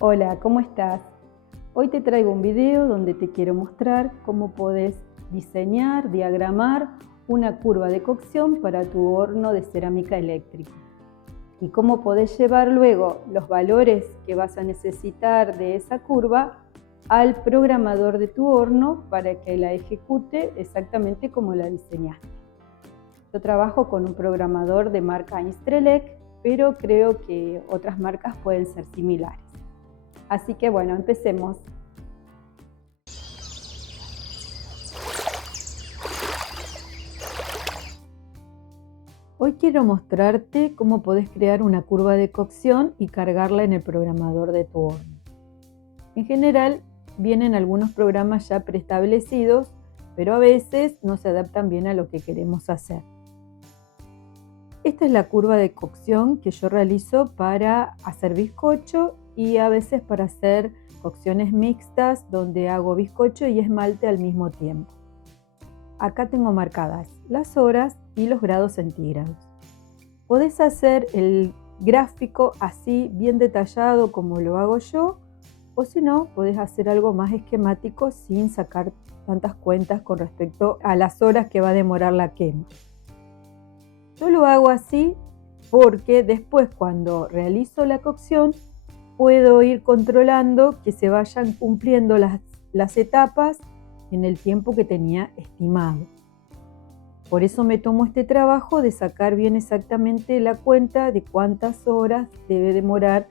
Hola, ¿cómo estás? Hoy te traigo un video donde te quiero mostrar cómo podés diseñar, diagramar una curva de cocción para tu horno de cerámica eléctrica y cómo podés llevar luego los valores que vas a necesitar de esa curva al programador de tu horno para que la ejecute exactamente como la diseñaste. Yo trabajo con un programador de marca Instrelec, pero creo que otras marcas pueden ser similares. Así que bueno, empecemos. Hoy quiero mostrarte cómo podés crear una curva de cocción y cargarla en el programador de tu horno. En general, vienen algunos programas ya preestablecidos, pero a veces no se adaptan bien a lo que queremos hacer. Esta es la curva de cocción que yo realizo para hacer bizcocho y a veces para hacer cocciones mixtas donde hago bizcocho y esmalte al mismo tiempo. Acá tengo marcadas las horas y los grados centígrados. Podés hacer el gráfico así bien detallado como lo hago yo, o si no, podés hacer algo más esquemático sin sacar tantas cuentas con respecto a las horas que va a demorar la quema. Yo lo hago así porque después cuando realizo la cocción puedo ir controlando que se vayan cumpliendo las etapas en el tiempo que tenía estimado. Por eso me tomo este trabajo de sacar bien exactamente la cuenta de cuántas horas debe demorar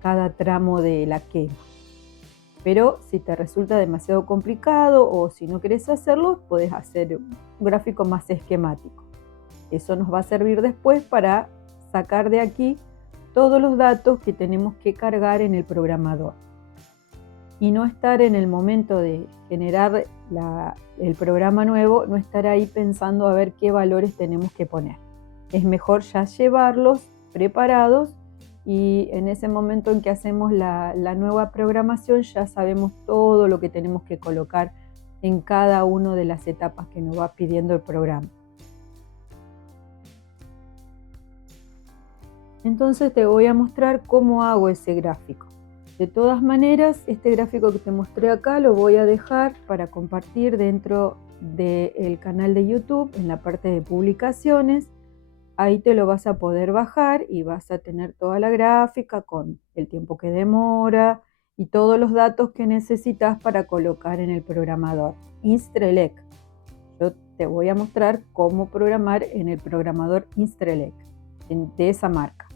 cada tramo de la quema. Pero si te resulta demasiado complicado o si no querés hacerlo, podés hacer un gráfico más esquemático. Eso nos va a servir después para sacar de aquí todos los datos que tenemos que cargar en el programador y no estar en el momento de generar el programa nuevo, no estar ahí pensando a ver qué valores tenemos que poner. Es mejor ya llevarlos preparados y en ese momento en que hacemos la nueva programación ya sabemos todo lo que tenemos que colocar en cada una de las etapas que nos va pidiendo el programa. Entonces te voy a mostrar cómo hago ese gráfico. De todas maneras, este gráfico que te mostré acá lo voy a dejar para compartir dentro del canal de YouTube en la parte de publicaciones. Ahí te lo vas a poder bajar y vas a tener toda la gráfica con el tiempo que demora y todos los datos que necesitas para colocar en el programador Instrelec. Yo te voy a mostrar cómo programar en el programador Instrelec de esa marca.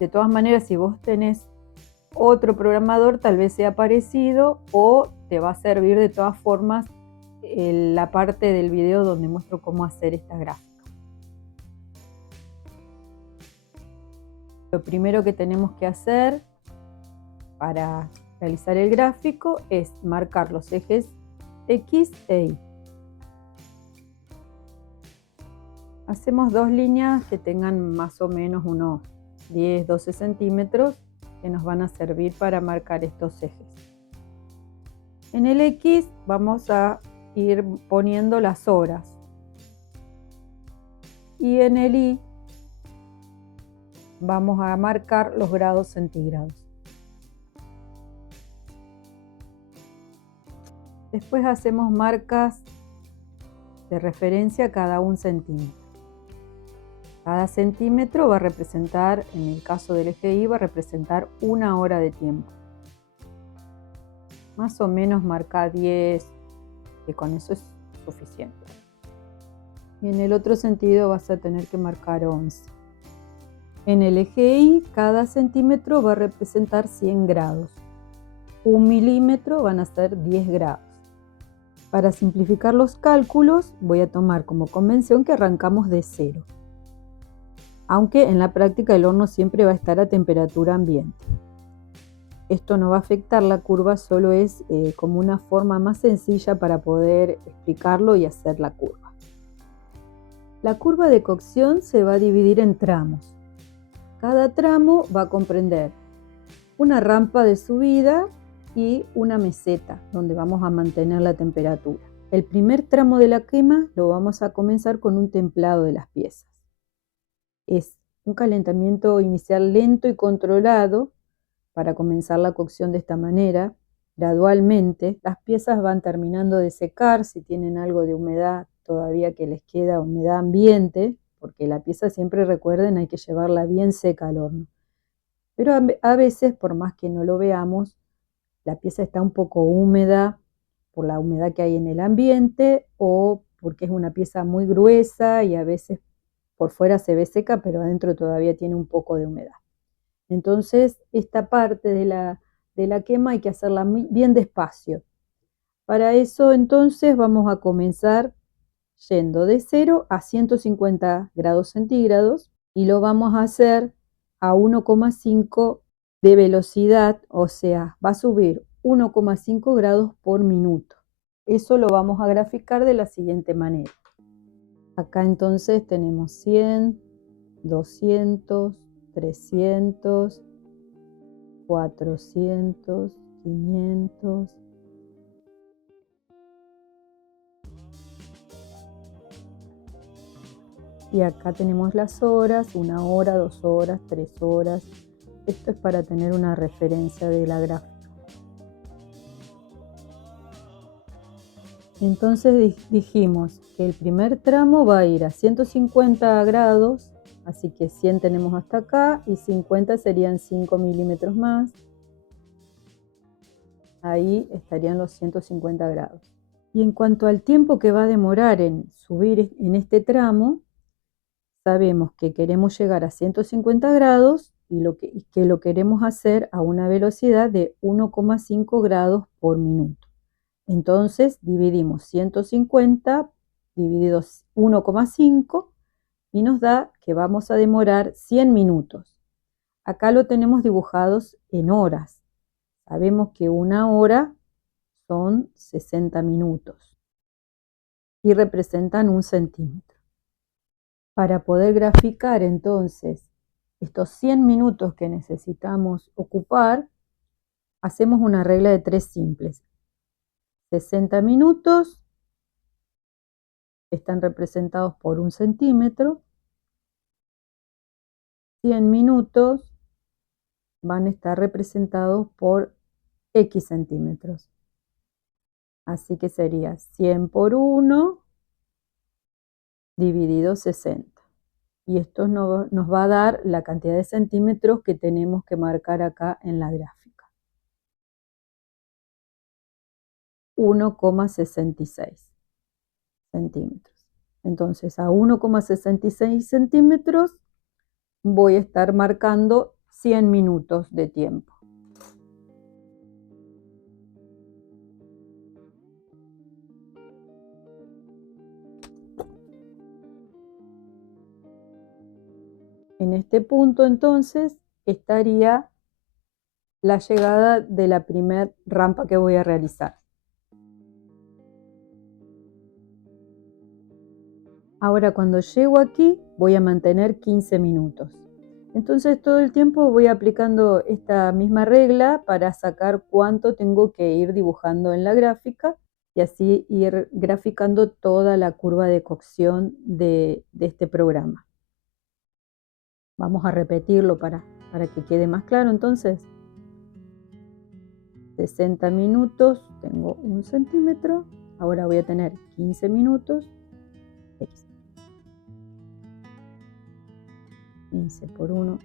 De todas maneras, si vos tenés otro programador, tal vez sea parecido o te va a servir de todas formas la parte del video donde muestro cómo hacer esta gráfica. Lo primero que tenemos que hacer para realizar el gráfico es marcar los ejes X e Y. Hacemos dos líneas que tengan más o menos unos 10-12 centímetros que nos van a servir para marcar estos ejes. En el X vamos a ir poniendo las horas y en el Y vamos a marcar los grados centígrados. Después hacemos marcas de referencia cada 1 centímetro. Cada centímetro va a representar, en el caso del eje Y, va a representar 1 hora de tiempo. Más o menos marca 10, que con eso es suficiente. Y en el otro sentido vas a tener que marcar 11. En el eje Y, cada centímetro va a representar 100 grados. 1 milímetro van a ser 10 grados. Para simplificar los cálculos, voy a tomar como convención que arrancamos de 0. Aunque en la práctica el horno siempre va a estar a temperatura ambiente. Esto no va a afectar la curva, solo es como una forma más sencilla para poder explicarlo y hacer la curva. La curva de cocción se va a dividir en tramos. Cada tramo va a comprender una rampa de subida y una meseta donde vamos a mantener la temperatura. El primer tramo de la quema lo vamos a comenzar con un templado de las piezas. Es un calentamiento inicial lento y controlado para comenzar la cocción de esta manera. Gradualmente las piezas van terminando de secar, si tienen algo de humedad todavía que les queda humedad ambiente, porque la pieza siempre recuerden hay que llevarla bien seca al horno. Pero a veces, por más que no lo veamos, la pieza está un poco húmeda por la humedad que hay en el ambiente o porque es una pieza muy gruesa y a veces por fuera se ve seca, pero adentro todavía tiene un poco de humedad. Entonces, esta parte de la quema hay que hacerla bien despacio. Para eso, entonces, vamos a comenzar yendo de 0 a 150 grados centígrados y lo vamos a hacer a 1,5 de velocidad, o sea, va a subir 1,5 grados por minuto. Eso lo vamos a graficar de la siguiente manera. Acá entonces tenemos 100, 200, 300, 400, 500. Y acá tenemos las horas, 1 hora, 2 horas, 3 horas. Esto es para tener una referencia de la gráfica. Entonces dijimos que el primer tramo va a ir a 150 grados, así que 100 tenemos hasta acá y 50 serían 5 milímetros más. Ahí estarían los 150 grados. Y en cuanto al tiempo que va a demorar en subir en este tramo, sabemos que queremos llegar a 150 grados y que lo queremos hacer a una velocidad de 1,5 grados por minuto. Entonces dividimos 150 dividido 1,5 y nos da que vamos a demorar 100 minutos. Acá lo tenemos dibujados en horas. Sabemos que 1 hora son 60 minutos y representan 1 centímetro. Para poder graficar entonces estos 100 minutos que necesitamos ocupar, hacemos una regla de 3 simples. 60 minutos están representados por 1 centímetro. 100 minutos van a estar representados por X centímetros. Así que sería 100 por 1 dividido 60. Y esto nos va a dar la cantidad de centímetros que tenemos que marcar acá en la gráfica. 1,66 centímetros. Entonces a 1,66 centímetros voy a estar marcando 100 minutos de tiempo. En este punto entonces estaría la llegada de la primera rampa que voy a realizar. Ahora cuando llego aquí voy a mantener 15 minutos. Entonces todo el tiempo voy aplicando esta misma regla para sacar cuánto tengo que ir dibujando en la gráfica y así ir graficando toda la curva de cocción de este programa. Vamos a repetirlo para que quede más claro. Entonces, 60 minutos, tengo 1 centímetro. Ahora voy a tener 15 minutos. 15 por 1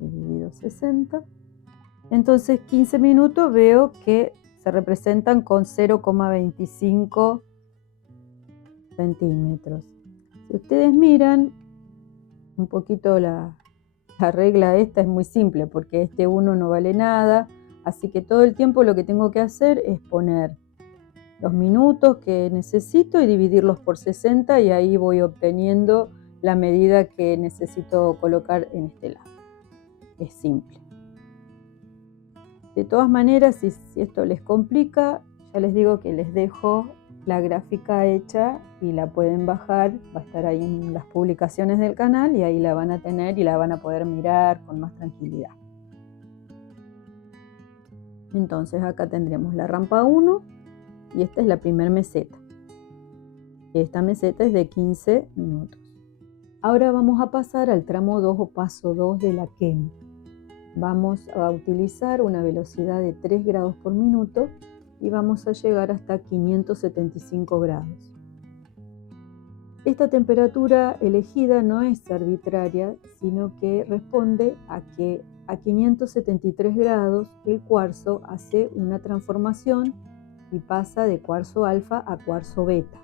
dividido 60. Entonces 15 minutos veo que se representan con 0,25 centímetros. Si ustedes miran un poquito la regla esta es muy simple porque este 1 no vale nada, así que todo el tiempo lo que tengo que hacer es poner los minutos que necesito y dividirlos por 60 y ahí voy obteniendo la medida que necesito colocar en este lado. Es simple. De todas maneras, si esto les complica, ya les digo que les dejo la gráfica hecha y la pueden bajar, va a estar ahí en las publicaciones del canal y ahí la van a tener y la van a poder mirar con más tranquilidad. Entonces acá tendremos la rampa 1 y esta es la primera meseta. Esta meseta es de 15 minutos. Ahora vamos a pasar al tramo 2 o paso 2 de la quema. Vamos a utilizar una velocidad de 3 grados por minuto y vamos a llegar hasta 575 grados. Esta temperatura elegida no es arbitraria, sino que responde a que a 573 grados el cuarzo hace una transformación y pasa de cuarzo alfa a cuarzo beta.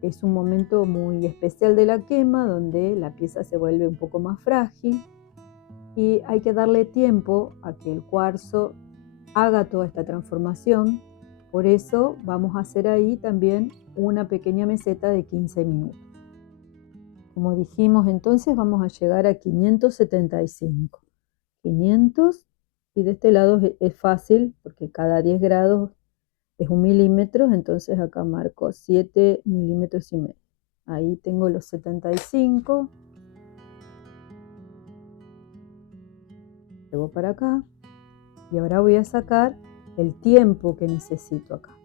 Es un momento muy especial de la quema donde la pieza se vuelve un poco más frágil y hay que darle tiempo a que el cuarzo haga toda esta transformación. Por eso vamos a hacer ahí también una pequeña meseta de 15 minutos. Como dijimos, entonces vamos a llegar a 575. 500, y de este lado es fácil porque cada 10 grados es 1 milímetro, entonces acá marco 7 milímetros y medio. Ahí tengo los 75. Llevo para acá y ahora voy a sacar el tiempo que necesito acá.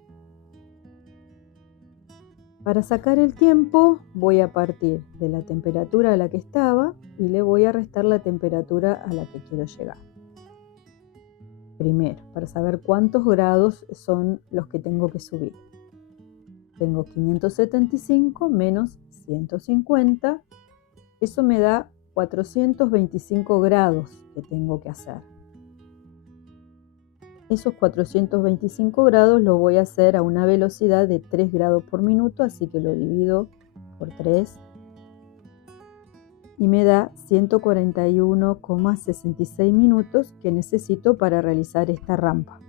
Para sacar el tiempo voy a partir de la temperatura a la que estaba y le voy a restar la temperatura a la que quiero llegar. Primero, para saber cuántos grados son los que tengo que subir. Tengo 575 menos 150, eso me da 425 grados que tengo que hacer. Esos 425 grados lo voy a hacer a una velocidad de 3 grados por minuto, así que lo divido por 3 y me da 141,66 minutos que necesito para realizar esta rampa.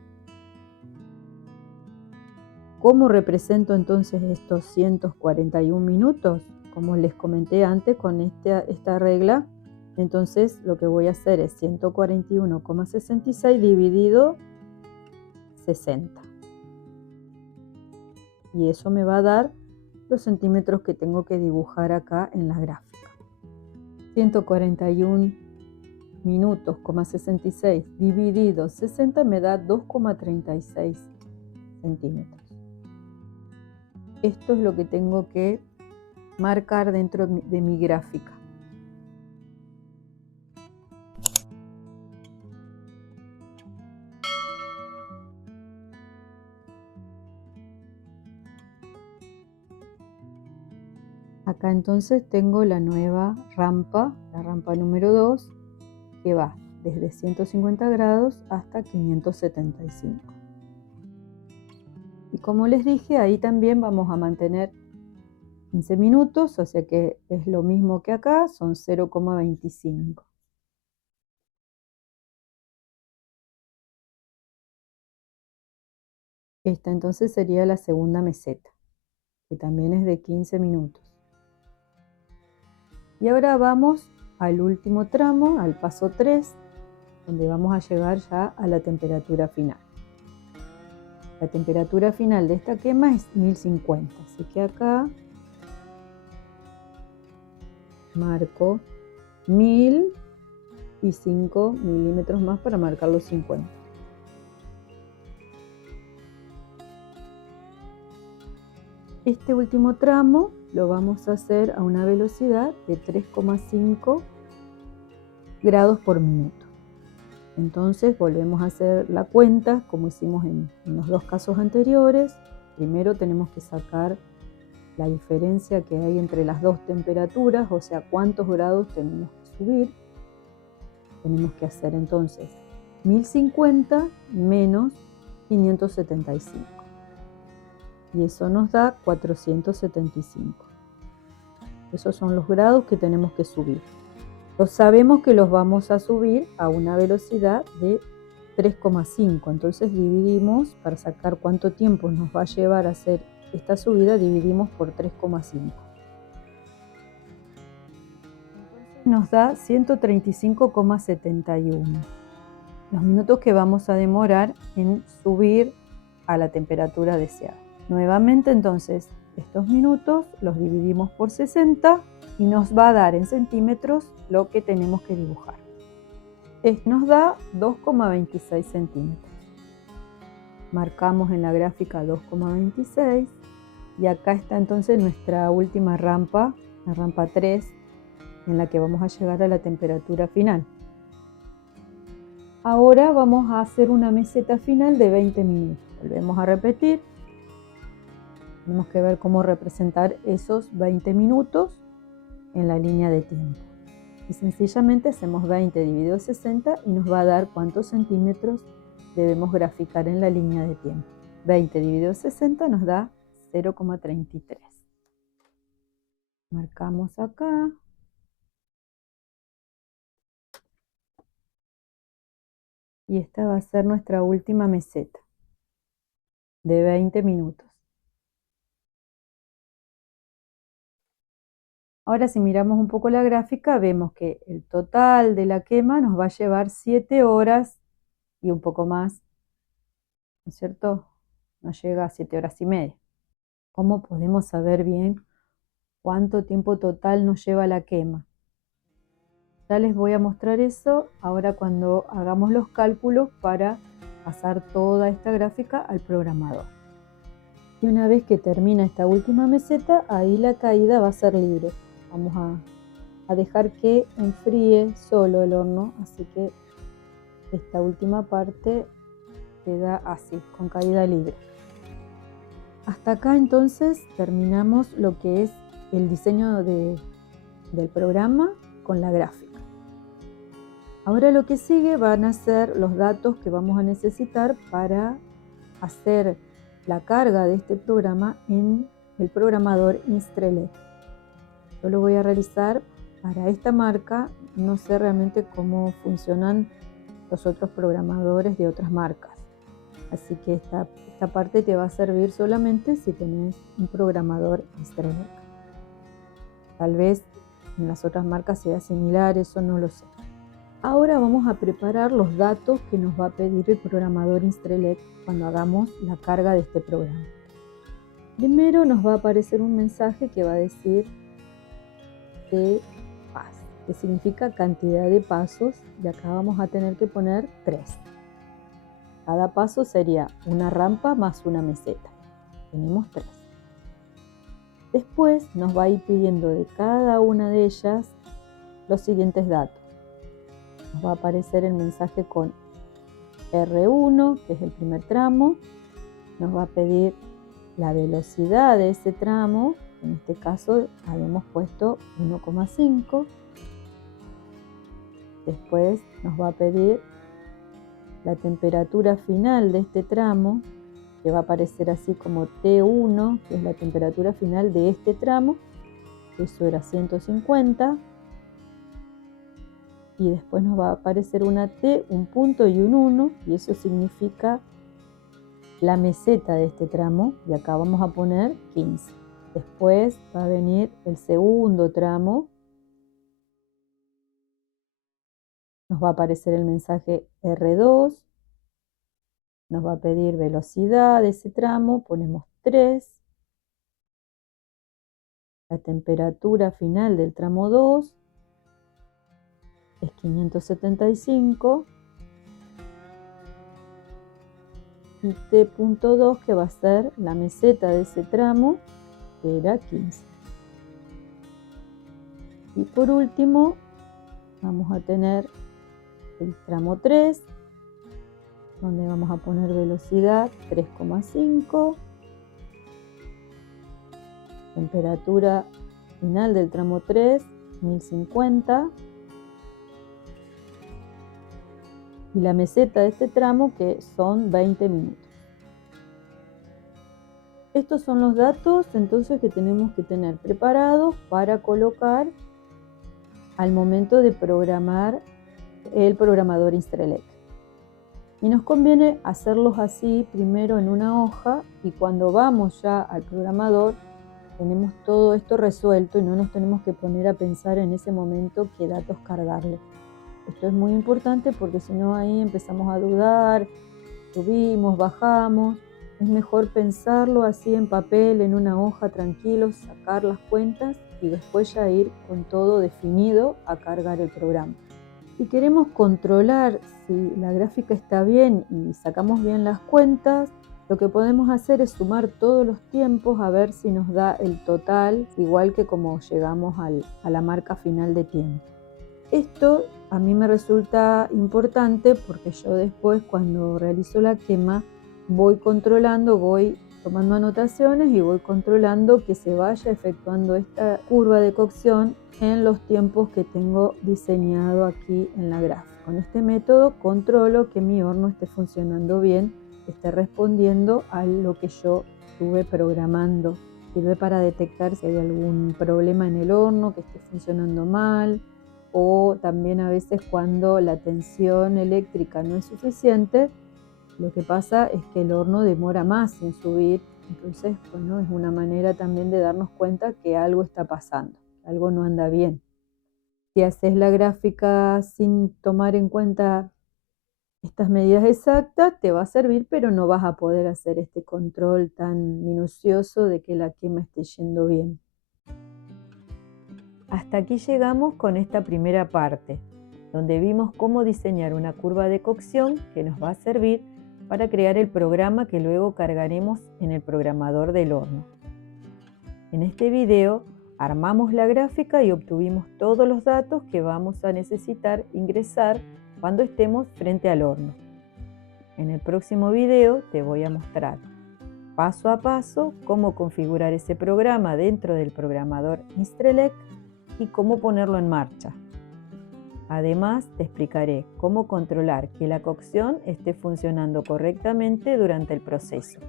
¿Cómo represento entonces estos 141 minutos? Como les comenté antes con esta regla, entonces lo que voy a hacer es 141,66 dividido 60. Y eso me va a dar los centímetros que tengo que dibujar acá en la gráfica. 141 minutos, 66 dividido 60 me da 2,36 centímetros. Esto es lo que tengo que marcar dentro de mi gráfica. Acá entonces tengo la nueva rampa, la rampa número 2, que va desde 150 grados hasta 575. Y como les dije, ahí también vamos a mantener 15 minutos, o sea que es lo mismo que acá, son 0,25. Esta entonces sería la segunda meseta, que también es de 15 minutos. Y ahora vamos al último tramo, al paso 3, donde vamos a llegar ya a la temperatura final. La temperatura final de esta quema es 1050, así que acá marco 1000 y 5 milímetros más para marcar los 50. Este último tramo lo vamos a hacer a una velocidad de 3,5 grados por minuto. Entonces volvemos a hacer la cuenta como hicimos en los dos casos anteriores. Primero tenemos que sacar la diferencia que hay entre las dos temperaturas, o sea, cuántos grados tenemos que subir. Tenemos que hacer entonces 1050 menos 575. Y eso nos da 475. Esos son los grados que tenemos que subir. Sabemos que los vamos a subir a una velocidad de 3,5. Entonces dividimos, para sacar cuánto tiempo nos va a llevar a hacer esta subida, dividimos por 3,5. Nos da 135,71. Los minutos que vamos a demorar en subir a la temperatura deseada. Nuevamente entonces estos minutos los dividimos por 60 y nos va a dar en centímetros lo que tenemos que dibujar. Nos da 2,26 centímetros. Marcamos en la gráfica 2,26 y acá está entonces nuestra última rampa, la rampa 3, en la que vamos a llegar a la temperatura final. Ahora vamos a hacer una meseta final de 20 minutos. Volvemos a repetir. Tenemos que ver cómo representar esos 20 minutos en la línea de tiempo. Y sencillamente hacemos 20 dividido 60 y nos va a dar cuántos centímetros debemos graficar en la línea de tiempo. 20 dividido 60 nos da 0,33. Marcamos acá. Y esta va a ser nuestra última meseta de 20 minutos. Ahora si miramos un poco la gráfica, vemos que el total de la quema nos va a llevar 7 horas y un poco más, ¿no es cierto? Nos llega a 7 horas y media. ¿Cómo podemos saber bien cuánto tiempo total nos lleva la quema? Ya les voy a mostrar eso ahora cuando hagamos los cálculos para pasar toda esta gráfica al programador. Y una vez que termina esta última meseta, ahí la caída va a ser libre. Vamos a dejar que enfríe solo el horno, así que esta última parte queda así, con caída libre. Hasta acá entonces terminamos lo que es el diseño del programa con la gráfica. Ahora lo que sigue van a ser los datos que vamos a necesitar para hacer la carga de este programa en el programador Instrelec. Yo lo voy a realizar para esta marca, no sé realmente cómo funcionan los otros programadores de otras marcas. Así que esta parte te va a servir solamente si tenés un programador Instrelec. Tal vez en las otras marcas sea similar, eso no lo sé. Ahora vamos a preparar los datos que nos va a pedir el programador Instrelec cuando hagamos la carga de este programa. Primero nos va a aparecer un mensaje que va a decir TPAS, que significa cantidad de pasos, y acá vamos a tener que poner 3. Cada paso sería una rampa más una meseta. Tenemos 3. Después nos va a ir pidiendo de cada una de ellas los siguientes datos. Nos va a aparecer el mensaje con R1, que es el primer tramo. Nos va a pedir la velocidad de ese tramo. En este caso habíamos puesto 1,5. Después nos va a pedir la temperatura final de este tramo, que va a aparecer así como T1, que es la temperatura final de este tramo. Eso era 150. Y después nos va a aparecer una T, un punto y un 1, y eso significa la meseta de este tramo, y acá vamos a poner 15. Después va a venir el segundo tramo. Nos va a aparecer el mensaje R2. Nos va a pedir velocidad de ese tramo, ponemos 3. La temperatura final del tramo 2 es 575. Y T.2, que va a ser la meseta de ese tramo, que era 15. Y por último vamos a tener el tramo 3, donde vamos a poner velocidad 3,5, temperatura final del tramo 3, 1050, y la meseta de este tramo, que son 20 minutos. Estos son los datos entonces que tenemos que tener preparados para colocar al momento de programar el programador Instrelec. Y nos conviene hacerlos así primero en una hoja, y cuando vamos ya al programador tenemos todo esto resuelto y no nos tenemos que poner a pensar en ese momento qué datos cargarle. Esto es muy importante porque si no ahí empezamos a dudar, subimos, bajamos. Es mejor pensarlo así en papel, en una hoja, tranquilos, sacar las cuentas y después ya ir con todo definido a cargar el programa. Si queremos controlar si la gráfica está bien y sacamos bien las cuentas, lo que podemos hacer es sumar todos los tiempos a ver si nos da el total, igual que como llegamos a la marca final de tiempo. Esto a mí me resulta importante porque yo después, cuando realizo la quema, voy controlando, voy tomando anotaciones y voy controlando que se vaya efectuando esta curva de cocción en los tiempos que tengo diseñado aquí en la gráfica. Con este método controlo que mi horno esté funcionando bien, esté respondiendo a lo que yo estuve programando. Sirve para detectar si hay algún problema en el horno que esté funcionando mal, o también a veces cuando la tensión eléctrica no es suficiente, lo que pasa es que el horno demora más en subir. Entonces, bueno, es una manera también de darnos cuenta que algo está pasando, que algo no anda bien. Si haces la gráfica sin tomar en cuenta estas medidas exactas, te va a servir, pero no vas a poder hacer este control tan minucioso de que la quema esté yendo bien. Hasta aquí llegamos con esta primera parte, donde vimos cómo diseñar una curva de cocción que nos va a servir para crear el programa que luego cargaremos en el programador del horno. En este video armamos la gráfica y obtuvimos todos los datos que vamos a necesitar ingresar cuando estemos frente al horno. En el próximo video te voy a mostrar paso a paso cómo configurar ese programa dentro del programador Instrelec y cómo ponerlo en marcha. Además, te explicaré cómo controlar que la cocción esté funcionando correctamente durante el proceso.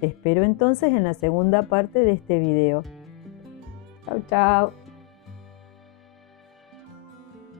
Te espero entonces en la segunda parte de este video. Chau, chau.